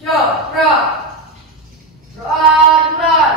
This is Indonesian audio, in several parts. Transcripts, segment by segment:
Doa duluan.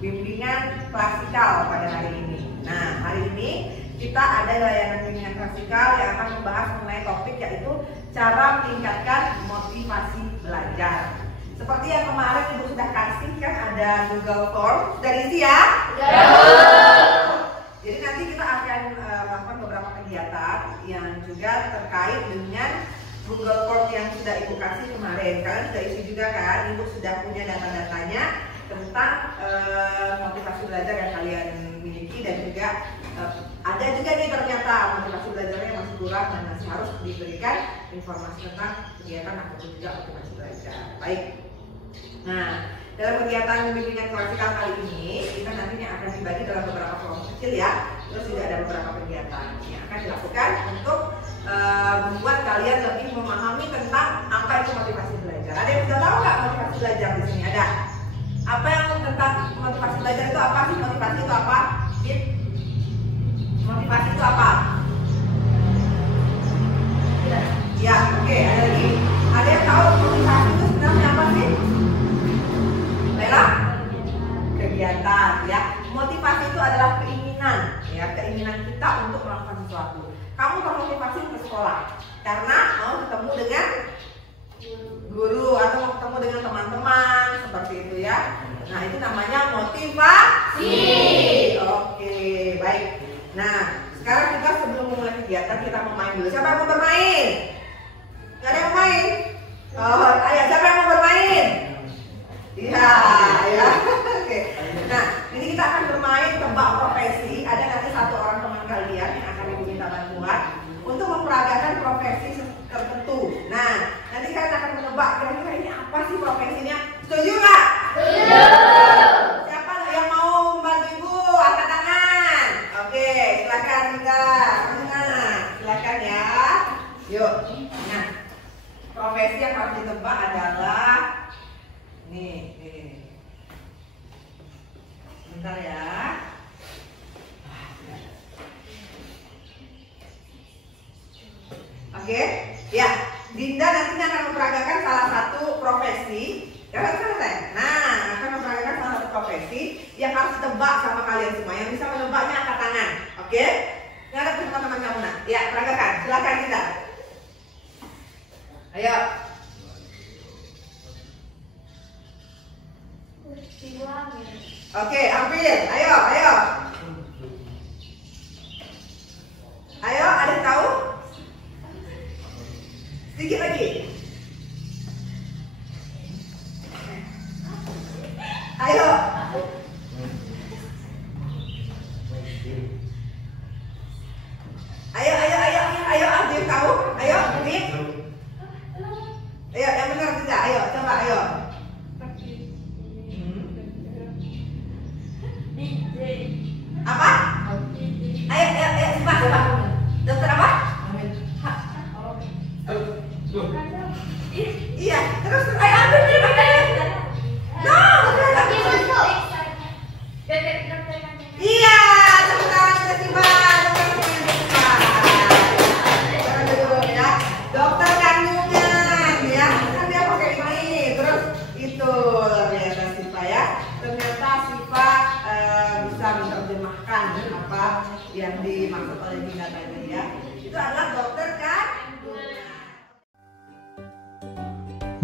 Bimbingan klasikal pada hari ini. Nah, hari ini kita ada layanan bimbingan klasikal yang akan membahas mengenai topik yaitu cara meningkatkan motivasi belajar. Seperti yang kemarin Ibu sudah kasih kan ada Google Form, sudah diisi ya? Jadi nanti kita akan melakukan beberapa kegiatan yang juga terkait dengan Google Form yang sudah Ibu kasih kemarin. Kalian sudah isi juga kan? Ibu sudah punya data-datanya tentang motivasi belajar yang kalian miliki dan juga ada juga nih ternyata motivasi belajarnya masih kurang dan masih harus diberikan informasi tentang kegiatan atau juga motivasi belajar. Baik. Nah, dalam kegiatan bimbingan klasikal kali ini kita nantinya akan dibagi dalam beberapa kelompok kecil ya. Terus juga ada beberapa kegiatan yang akan dilakukan untuk membuat kalian lebih memahami tentang apa itu motivasi belajar. Ada yang sudah tahu nggak motivasi belajar di sini? Ada? Apa yang tentang motivasi belajar itu apa sih? Motivasi itu apa? Motivasi itu apa? Ya, oke. Ada lagi? Ada yang tahu motivasi itu sebenarnya apa sih? Lela? Kegiatan, ya. Motivasi itu adalah keinginan, ya, keinginan kita untuk melakukan sesuatu. Kamu termotivasi ke sekolah karena mau ketemu dengan guru atau mau ketemu dengan teman-teman seperti itu ya. Nah, itu namanya motivasi. Oke, baik. Nah, sekarang kita sebelum memulai kegiatan kita mau main dulu. Siapa yang mau bermain? Gak ada yang mau main? Oh, ayo, siapa yang mau bermain? Iya, ya. Oke. Nah, ini kita akan bermain tebak profesi. Ada nanti satu orang teman kalian yang akan Ibu minta bantuan untuk memperagakan profesi tertentu. Nah, nanti kalian akan menebak kira-kira ini apa sih profesinya? Setuju nggak? Setuju. Siapa yang mau membantu Ibu? Angkat tangan. Oke, silakan Rika. Silakan ya. Yuk. Nah, profesi yang harus ditebak adalah nih. Bentar ya. Oke, ya. Dinda nantinya akan memperagakan salah satu profesi. Jangan santai. Nah, akan memperagakan salah satu profesi yang harus ditebak sama kalian semua. Yang bisa menebaknya angkat tangan. Oke? Nggak ada teman-teman kamu nak. Ya, peragakan. Silakan Dinda. Ayo. Oke, ambil. Ayo. Ayo, ada yang tahu? Sedikit lagi. Ayo. Ayo, ada yang tahu? Ayo, Dik. Ayo, yang benar tidak? Ayo, coba, ayo. DJ.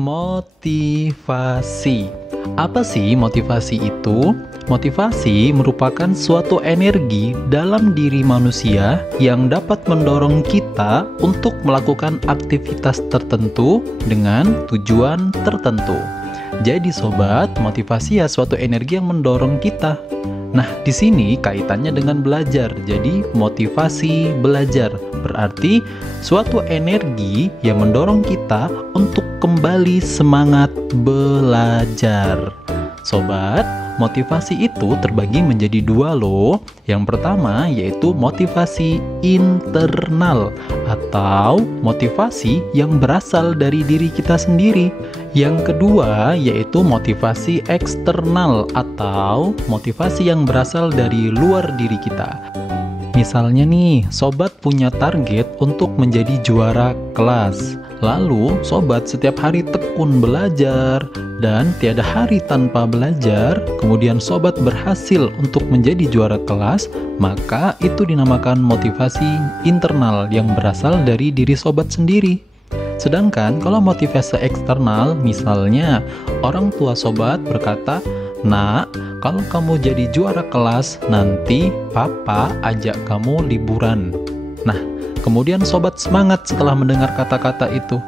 Motivasi. Apa sih motivasi itu? Motivasi merupakan suatu energi dalam diri manusia yang dapat mendorong kita untuk melakukan aktivitas tertentu dengan tujuan tertentu. Jadi sobat, motivasi ya suatu energi yang mendorong kita. Nah, di sini kaitannya dengan belajar. Jadi, motivasi belajar berarti suatu energi yang mendorong kita untuk kembali semangat belajar. Sobat, motivasi itu terbagi menjadi dua loh. Yang pertama yaitu motivasi internal atau motivasi yang berasal dari diri kita sendiri. Yang kedua yaitu motivasi eksternal atau motivasi yang berasal dari luar diri kita. Misalnya nih, sobat punya target untuk menjadi juara kelas. Lalu, sobat setiap hari tekun belajar dan tiada hari tanpa belajar, kemudian sobat berhasil untuk menjadi juara kelas, maka itu dinamakan motivasi internal yang berasal dari diri sobat sendiri. Sedangkan kalau motivasi eksternal, misalnya orang tua sobat berkata, "Nak, kalau kamu jadi juara kelas, nanti papa ajak kamu liburan." Nah, kemudian sobat semangat setelah mendengar kata-kata itu.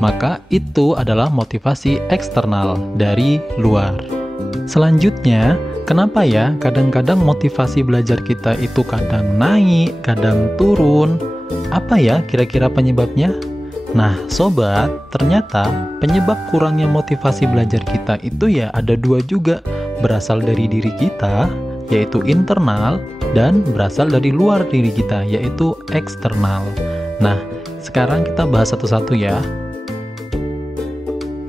Maka itu adalah motivasi eksternal dari luar. Selanjutnya, kenapa ya kadang-kadang motivasi belajar kita itu kadang naik, kadang turun? Apa ya kira-kira penyebabnya? Nah, sobat, ternyata penyebab kurangnya motivasi belajar kita itu ya ada dua juga. Berasal dari diri kita, yaitu internal, dan berasal dari luar diri kita, yaitu eksternal. Nah, sekarang kita bahas satu-satu ya.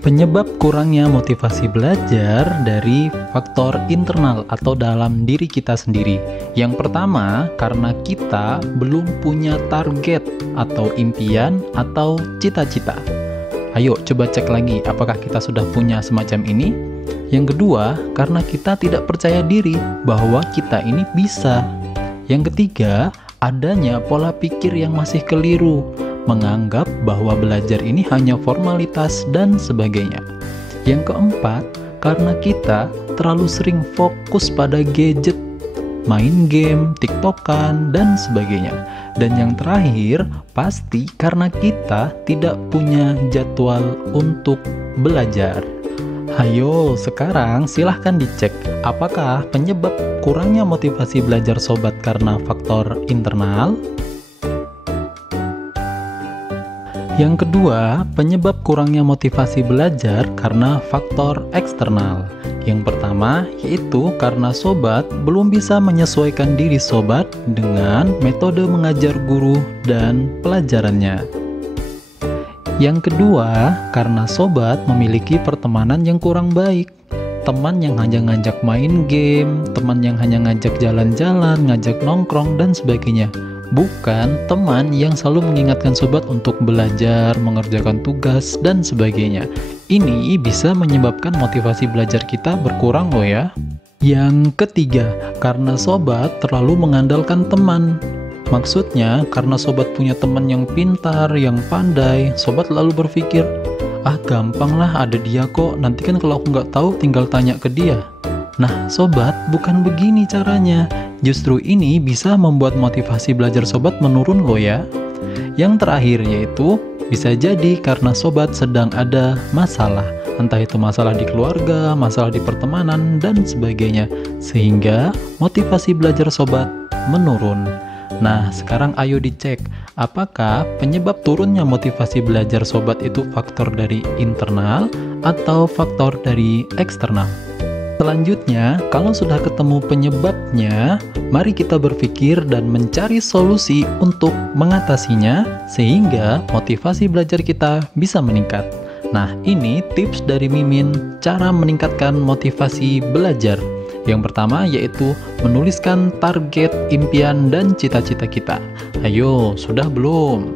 Penyebab kurangnya motivasi belajar dari faktor internal atau dalam diri kita sendiri. Yang pertama, karena kita belum punya target atau impian atau cita-cita. Ayo coba cek lagi apakah kita sudah punya semacam ini. Yang kedua, karena kita tidak percaya diri bahwa kita ini bisa. Yang ketiga, adanya pola pikir yang masih keliru, menganggap bahwa belajar ini hanya formalitas dan sebagainya. Yang keempat, karena kita terlalu sering fokus pada gadget, main game, tiktokan, dan sebagainya. Dan yang terakhir, pasti karena kita tidak punya jadwal untuk belajar. Hayo, sekarang silahkan dicek apakah penyebab kurangnya motivasi belajar sobat karena faktor internal. Yang kedua, penyebab kurangnya motivasi belajar karena faktor eksternal. Yang pertama, yaitu karena sobat belum bisa menyesuaikan diri sobat dengan metode mengajar guru dan pelajarannya. Yang kedua, karena sobat memiliki pertemanan yang kurang baik. Teman yang hanya ngajak main game, teman yang hanya ngajak jalan-jalan, ngajak nongkrong, dan sebagainya. Bukan teman yang selalu mengingatkan sobat untuk belajar, mengerjakan tugas, dan sebagainya. Ini bisa menyebabkan motivasi belajar kita berkurang loh ya. Yang ketiga, karena sobat terlalu mengandalkan teman. Maksudnya, karena sobat punya teman yang pintar, yang pandai, sobat lalu berpikir, "Ah, gampang lah, ada dia kok, nanti kan kalau aku nggak tahu tinggal tanya ke dia." Nah, sobat, bukan begini caranya. Justru ini bisa membuat motivasi belajar sobat menurun loh ya. Yang terakhir yaitu, bisa jadi karena sobat sedang ada masalah. Entah itu masalah di keluarga, masalah di pertemanan, dan sebagainya. Sehingga motivasi belajar sobat menurun. Nah, sekarang ayo dicek, apakah penyebab turunnya motivasi belajar sobat itu faktor dari internal atau faktor dari eksternal? Selanjutnya, kalau sudah ketemu penyebabnya, mari kita berpikir dan mencari solusi untuk mengatasinya sehingga motivasi belajar kita bisa meningkat. Nah, ini tips dari Mimin cara meningkatkan motivasi belajar. Yang pertama yaitu menuliskan target, impian, dan cita-cita kita. Ayo, sudah belum?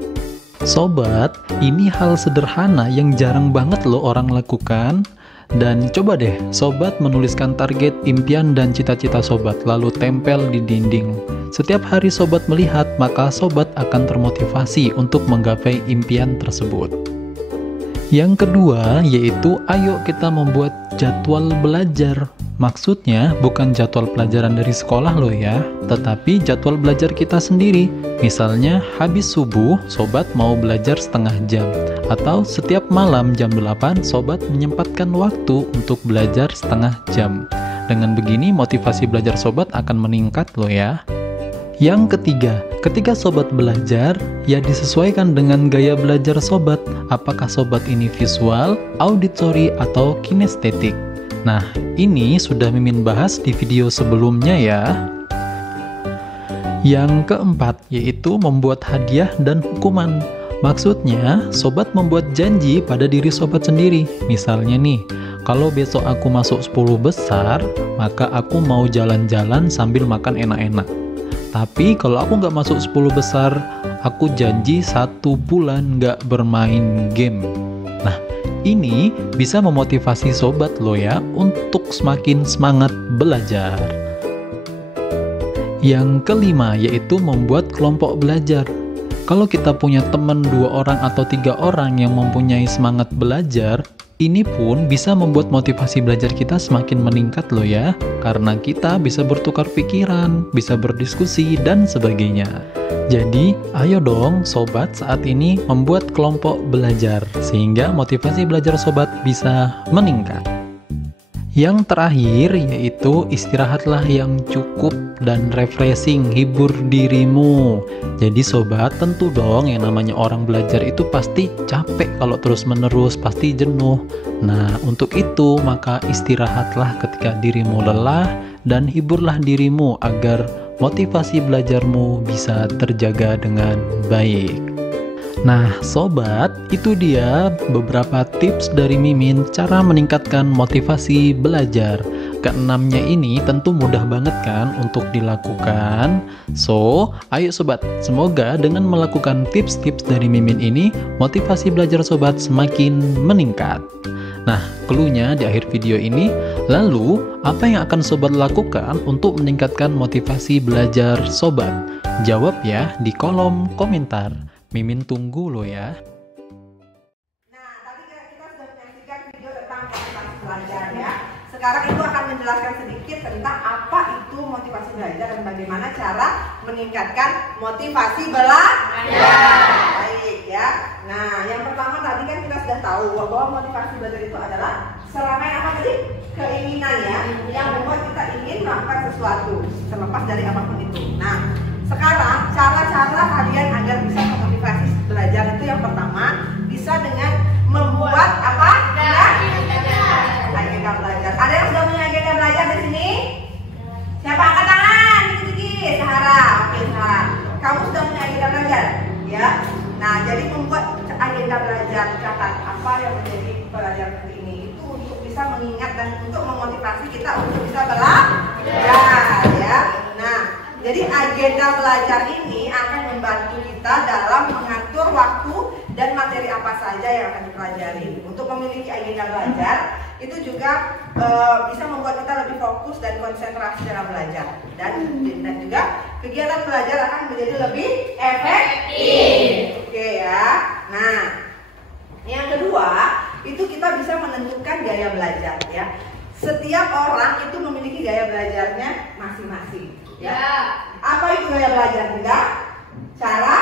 Sobat, ini hal sederhana yang jarang banget loh orang lakukan. Dan coba deh, sobat menuliskan target, impian, dan cita-cita sobat, lalu tempel di dinding. Setiap hari sobat melihat, maka sobat akan termotivasi untuk menggapai impian tersebut. Yang kedua yaitu ayo kita membuat jadwal belajar. Maksudnya bukan jadwal pelajaran dari sekolah loh ya, tetapi jadwal belajar kita sendiri. Misalnya habis subuh sobat mau belajar setengah jam, atau setiap malam jam 8 sobat menyempatkan waktu untuk belajar setengah jam. Dengan begini motivasi belajar sobat akan meningkat loh ya. Yang ketiga, ketika sobat belajar, ya disesuaikan dengan gaya belajar sobat. Apakah sobat ini visual, auditory, atau kinestetik? Nah, ini sudah Mimin bahas di video sebelumnya ya. Yang keempat, yaitu membuat hadiah dan hukuman. Maksudnya, sobat membuat janji pada diri sobat sendiri. Misalnya nih, kalau besok aku masuk 10 besar, maka aku mau jalan-jalan sambil makan enak-enak. Tapi kalau aku nggak masuk 10 besar, aku janji 1 bulan nggak bermain game. Nah, ini bisa memotivasi sobat lo ya untuk semakin semangat belajar. Yang kelima yaitu membuat kelompok belajar. Kalau kita punya teman 2 orang atau 3 orang yang mempunyai semangat belajar, ini pun bisa membuat motivasi belajar kita semakin meningkat loh ya, karena kita bisa bertukar pikiran, bisa berdiskusi, dan sebagainya. Jadi, ayo dong sobat saat ini membuat kelompok belajar, sehingga motivasi belajar sobat bisa meningkat. Yang terakhir yaitu istirahatlah yang cukup dan refreshing, hibur dirimu. Jadi sobat, tentu dong yang namanya orang belajar itu pasti capek kalau terus-menerus, pasti jenuh. Nah, untuk itu maka istirahatlah ketika dirimu lelah dan hiburlah dirimu agar motivasi belajarmu bisa terjaga dengan baik. Nah sobat, itu dia beberapa tips dari Mimin cara meningkatkan motivasi belajar. Keenamnya ini tentu mudah banget kan untuk dilakukan. So, ayo sobat, semoga dengan melakukan tips-tips dari Mimin ini, motivasi belajar sobat semakin meningkat. Nah, cluenya di akhir video ini, lalu apa yang akan sobat lakukan untuk meningkatkan motivasi belajar sobat? Jawab ya di kolom komentar. Mimin tunggu loh ya. Nah, tadi kita sudah menyaksikan video tentang motivasi belajar ya. Sekarang itu akan menjelaskan sedikit tentang apa itu motivasi belajar dan bagaimana cara meningkatkan motivasi belajar. Baik ya. Nah, yang pertama tadi kan kita sudah tahu bahwa motivasi belajar itu adalah serangkaian apa tadi? Keinginan ya, yang membuat kita ingin melakukan sesuatu terlepas dari apapun itu. Nah, sekarang cara-cara kalian agar bisa memotivasi belajar itu yang pertama bisa dengan membuat apa? Agenda belajar. Ada yang sudah punya agenda belajar di sini? Siapa angkat tangan? Dikit-dikit. Sahara. Oke, Sahara. Kamu sudah punya agenda belajar, ya? Nah, jadi membuat agenda belajar, catat apa yang menjadi pelajaran hari ini itu untuk bisa mengingat dan untuk memotivasi kita untuk bisa belajar, ya. Nah, jadi agenda belajar ini akan membantu kita dalam mengatur waktu dan materi apa saja yang akan dipelajari. Untuk memiliki agenda belajar itu juga bisa membuat kita lebih fokus dan konsentrasi dalam belajar, dan juga kegiatan belajar akan menjadi lebih efektif. Oke ya. Nah, yang kedua itu kita bisa menentukan gaya belajar ya. Setiap orang itu memiliki gaya belajarnya masing-masing. Ya. Apa itu gaya belajar kita? Cara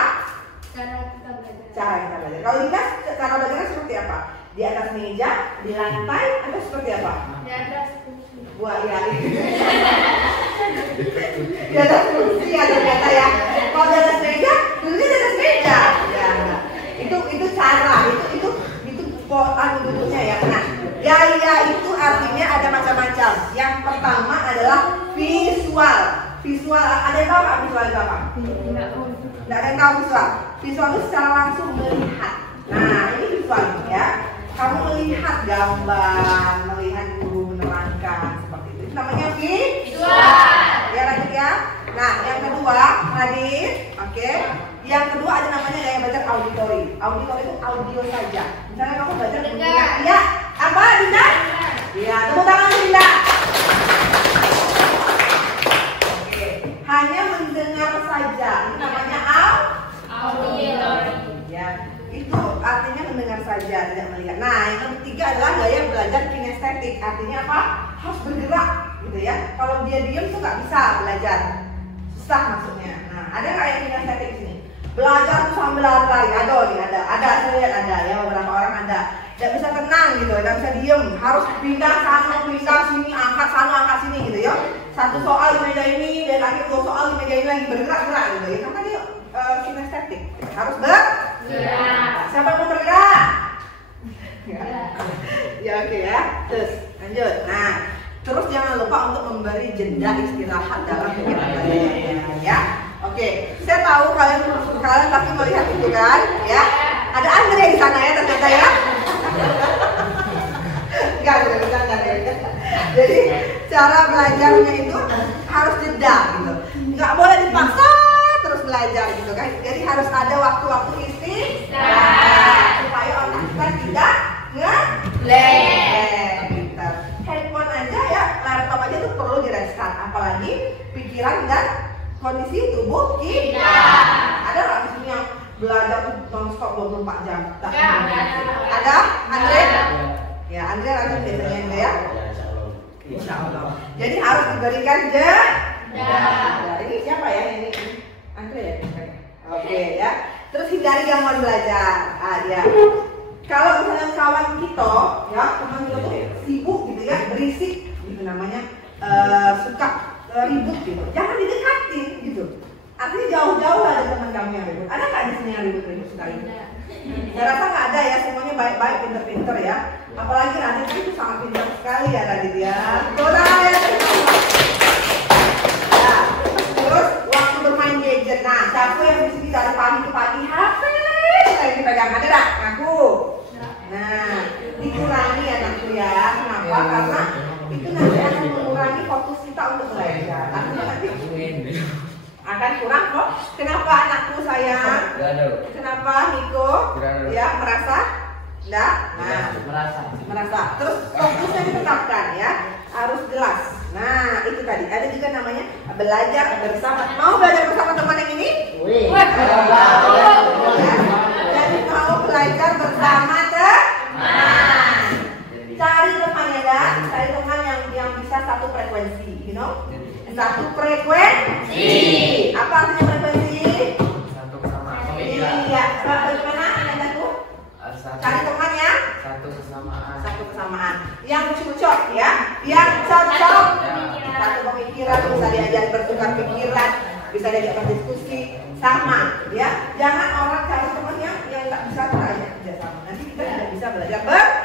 kita belajar. Kalau kita cara belajarnya seperti apa? Di atas meja, di lantai, atau seperti apa? Di atas kursi. Wah, ya. Di atas kursi atau di atas ya. Kalau di atas meja, duduknya di atas meja. Ya, nah. Itu cara, itu duduknya ya. Nah, gaya itu artinya ada macam-macam. Yang pertama adalah visual. Visual, ada yang tahu nggak visual itu apa? Nggak ada yang tahu visual. Visual itu secara langsung melihat. Nah, ini visual ya. Kamu melihat gambar, melihat guru menerangkan seperti itu. Itu namanya visual. Ya lanjut ya. Nah, yang kedua, Radit, oke. Yang kedua ada namanya gaya belajar auditory. Auditory itu audio saja. Misalnya kamu belajar mendengar. Ya, apa Dinda? Iya, tepuk tangan Dinda. Oke, hanya mendengar saja. Itu namanya auditory. Ya, itu artinya mendengar saja, tidak melihat. artinya apa? Harus bergerak gitu ya. Kalau dia diem tuh nggak bisa belajar, susah maksudnya. Nah, ada nggak yang kinestetik di sini? Belajar tuh sambil lari-lari, ada, saya lihat ada ya, beberapa orang ada. Tidak bisa tenang gitu, tidak bisa diem, harus pindah sana, pindah sini, angkat sana, angkat sini gitu ya. Satu soal di meja ini, dan lagi 2 soal di meja ini lagi bergerak-gerak gitu ya. Karena dia kinestetik, harus bergerak. Siapa yang mau bergerak? Ya oke ya, terus lanjut. Nah, terus jangan lupa untuk memberi jeda istirahat dalam kegiatan belajar ya. Oke, saya tahu kalian pasti melihat itu kan, ya. Ada Andre di sana ya ternyata ya. Enggak, bercanda ya. Jadi cara belajarnya itu harus jeda gitu. Nggak boleh dipaksa terus belajar gitu kan. Jadi harus ada waktu-waktu istirahat supaya otak kita tidak nge-lag. Handphone aja ya, laptop aja tuh perlu di-restart, apalagi pikiran dan kondisi tubuh kita. Ada nggak di sini yang belajar tuh non-stop 24 jam? Ada? Andre? Ya, Andre lanjut biasanya Andre ya. Insya Allah. Jadi harus diberikan jeda. Ini siapa ya ini? Andre ya. Oke ya. Terus hindari gangguan belajar. Ya. Kalau misalnya kawan kita, ya teman kita tuh sibuk gitu ya, berisik, gitu namanya, suka ribut gitu, jangan didekatin gitu. Artinya jauh-jauh ada teman kamu yang ribut. Ada nggak di sini yang ribut-ribut sekali? Saya rasa nggak ada ya, semuanya baik-baik, pinter-pinter ya. Apalagi Radit itu sangat pintar sekali ya Radit ya. Nah, terus waktu bermain gadget, nah siapa yang di sini dari pagi ke pagi HP lagi dipegang? Ada nggak? Aku. Nah, dikurangi anakku ya. Kenapa? Karena itu nanti akan mengurangi fokus kita untuk belajar. Artinya nanti akan kurang kok. Kenapa anakku sayang? Kenapa Niko? Ya merasa? Enggak? Nah, merasa. Terus fokusnya ditetapkan ya, harus jelas. Nah, itu tadi. Ada juga namanya belajar bersama. Mau belajar bersama teman yang ini? Jadi mau belajar bersama teman. Cari teman ya kan? Cari teman yang bisa satu frekuensi, you know? Satu frekuensi. Apa artinya frekuensi? Satu kesamaan pemikiran. Iya, bagaimana anakku? Cari teman yang Satu kesamaan. satu kesamaan. Yang cocok ya, yang cocok. Satu pemikiran, bisa diajak bertukar pikiran, bisa diajak berdiskusi, sama ya. Jangan orang cari teman yang nggak bisa terajak kerja sama. Nanti kita tidak bisa belajar bersama.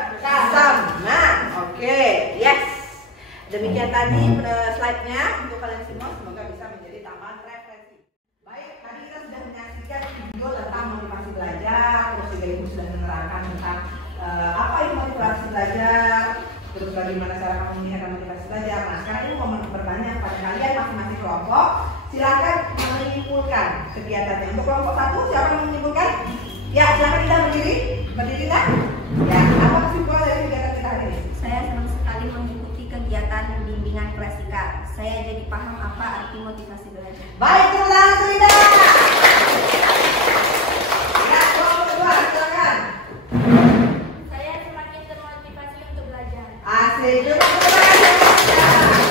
Oke, yes. Demikian tadi slide-nya untuk kalian semua, semoga bisa menjadi tambahan referensi. Baik, tadi kita sudah menyaksikan video tentang motivasi belajar, terus juga Ibu sudah menerangkan tentang apa itu motivasi belajar, terus bagaimana cara kamu meningkatkan motivasi belajar. Nah, sekarang ini mau bertanya kepada kalian masing-masing kelompok, silakan menyimpulkan kegiatannya. Untuk kelompok 1, siapa yang menyimpulkan? Ya, silakan kita berdiri kan? Ya, apa kesimpulan dari kegiatan kita hari ini? Saya senang sekali mengikuti kegiatan bimbingan klasika. Saya jadi paham apa arti motivasi belajar. Baik, tepuk tangan untuk Linda. Ya, kelompok kedua, silakan. Saya semakin termotivasi untuk belajar. Asik, tepuk tangan.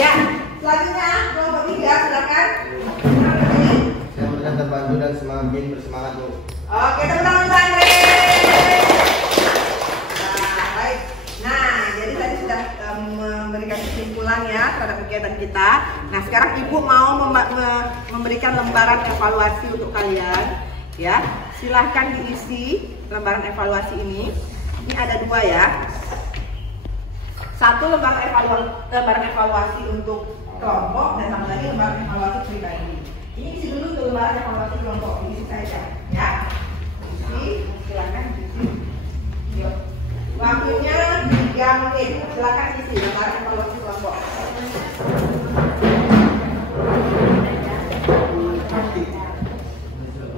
Ya, selanjutnya kelompok 3, silakan. Saya merasa terbantu dan semakin bersemangat, Bu. Oke, tepuk tangan untuk Andre. Nah, baik. Nah, jadi tadi sudah memberikan kesimpulan ya terhadap kegiatan kita. Nah, sekarang Ibu mau memberikan lembaran evaluasi untuk kalian. Ya, silahkan diisi lembaran evaluasi ini. Ini ada 2 ya. Satu lembaran evaluasi untuk kelompok dan satu lagi lembaran evaluasi pribadi. Ini isi dulu tuh lembaran evaluasi kelompok, isi saja ya. Isi, silakan isi. Yuk. Waktunya 3 menit. Silakan isi lembaran evaluasi kelompok.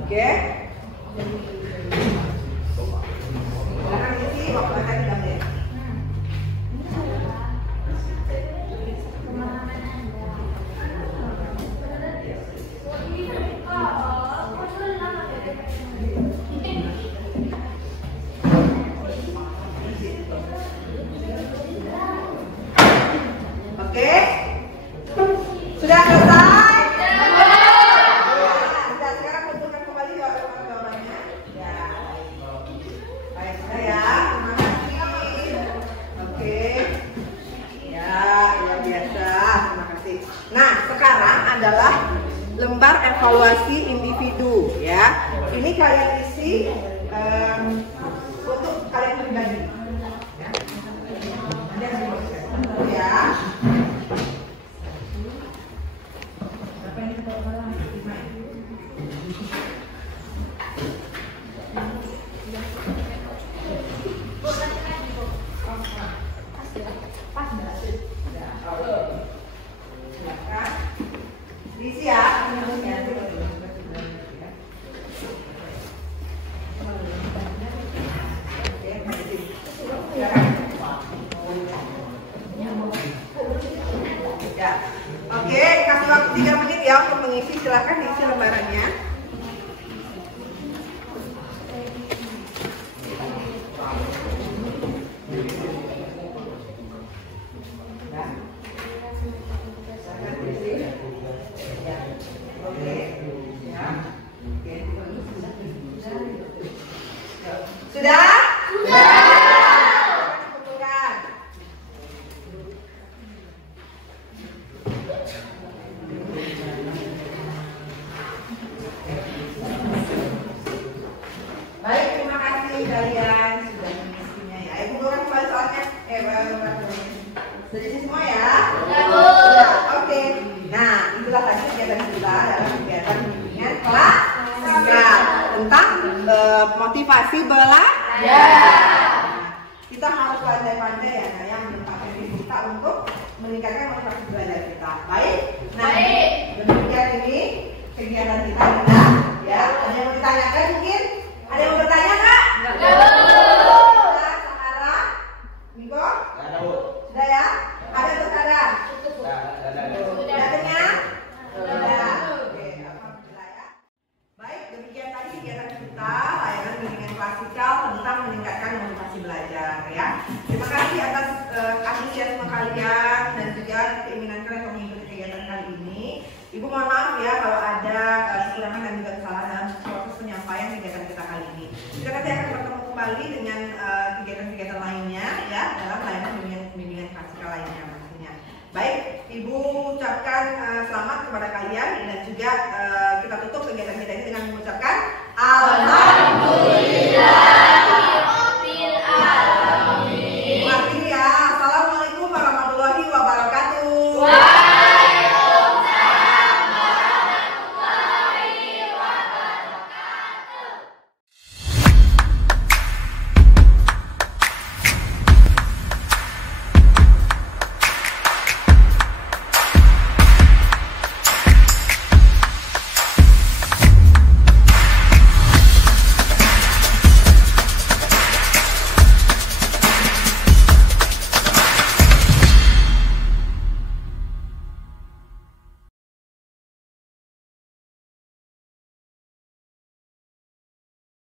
Oke. Silakan isi waktunya 3 menit. Oke? Sudah selesai? Sudah, sekarang kumpulkan kembali jawabannya. Ya. Baik, sudah ya. Terima kasih. Oke. Ya, luar biasa. Terima kasih. Nah, sekarang adalah lembar evaluasi individu ya. Ini kalian isi untuk kalian pribadi. Ya. Diisi ya. Ya. Oke, kasih waktu 3 menit ya untuk mengisi. Silakan diisi lembarannya. Sudah? Sudah. Kumpulkan. Baik, terima kasih kalian sudah mengisinya ya. Kumpulkan kembali soalnya. Sudah isi semua ya? Sudah. Oke. Nah, itulah tadi kegiatan kita dalam kegiatan bimbingan kelas 3 tentang motivasi belajar. Kita harus pandai-pandai ya, saya menempatkan diri kita untuk meningkatkan motivasi belajar kita. Baik. Nah, demikian ini kegiatan kita ya. Ada yang mau ditanyakan mungkin? Ada yang mau bertanya nggak? Sudah, Sahara, Miko? Sudah ya? Ada bertanya? Sudah kenyang? Sudah. Oke, alhamdulillah ya. Baik, demikian tadi kegiatan kita layanan bimbingan klasikal tentang meningkatkan motivasi belajar ya. Terima kasih atas antusiasme kalian dan juga keinginan kalian untuk mengikuti kegiatan kali ini. Ibu mohon maaf ya kalau ada kekurangan dan juga kesalahan dalam proses penyampaian kegiatan kita kali ini. Kita nanti akan bertemu kembali dengan kegiatan-kegiatan lainnya ya dalam layanan bimbingan klasikal lainnya pastinya. Baik, Ibu ucapkan selamat kepada kalian dan juga kita tutup